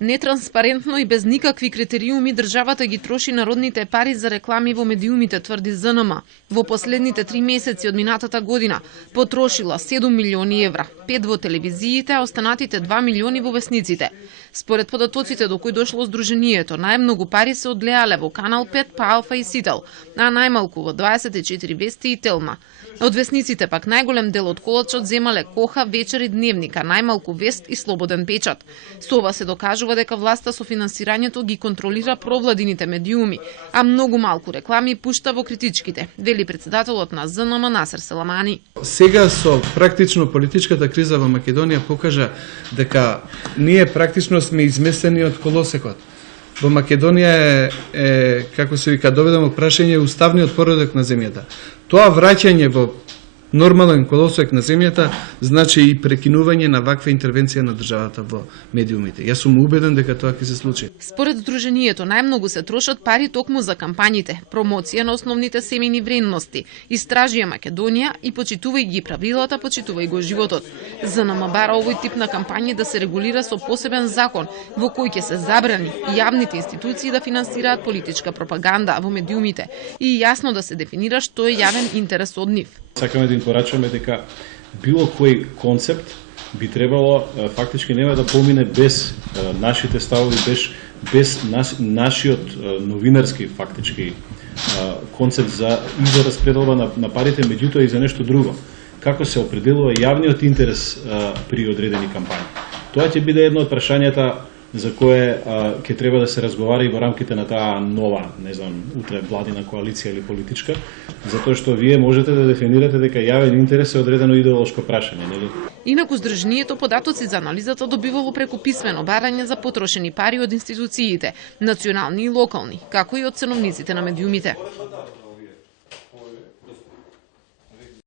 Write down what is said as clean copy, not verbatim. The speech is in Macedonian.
Нетранспарентно и без никакви критериуми државата ги троши народните пари за реклами во медиумите, тврди ЗНМ. Во последните 3 месеци од минатата година потрошила 7 милиони евра, 5 во телевизиите, а останатите 2 милиони во весниците. Според податоците до кои дошло Сдруженијето, најмногу пари се одлеале во Канал 5, па Алфа и Сител, а најмалку во 24 Вести и Телма. Од весниците пак најголем дел од колачот земале Коха, Вечер и Дневника, најмалку Вест и Слободен печат. Со ова се докажува дека власта со финансирањето ги контролира провладините медиуми, а многу малку реклами пушта во критичките, вели председателот на ЗНМ Насер Селамани. Сега со практично политичката криза во Македонија покажа дека ние практично сме изместени од колосекот. Во Македонија е како се вика, доведено прашање уставниот поредок на земјата. Тоа враќање во нормален колосек на земјата значи и прекинување на ваква интервенција на државата во медиумите. Јас сум убеден дека тоа ќе се случи. Според Сдруженијето, најмногу се трошат пари токму за кампањите, промоција на основните семејни вредности, истражија Македонија и почитувај ги правилата, почитувај го животот. ЗНМ бара овој тип на кампањи да се регулира со посебен закон, во кој ќе се забрани јавните институции да финансираат политичка пропаганда во медиумите и јасно да се дефинира што е јавен интерес од нив. Сакаме да им порачаме дека било кој концепт би требало фактички нема да помине без нашите ставови, без нашиот новинарски фактички концепт за распределба на парите, меѓутоа и за нешто друго. Како се определува јавниот интерес при одредени кампањи. Тоа ќе биде едно од прашањата за кое ќе треба да се разговара и во рамките на таа нова, не знам, утре владина коалиција или политичка, затоа што вие можете да дефинирате дека јавен интерес е одредено идеолошко прашање, нели? Инаку Сдруженијето податоци за анализата добивало преку писмено барање за потрошени пари од институциите, национални и локални, како и од ценовниците на медиумите.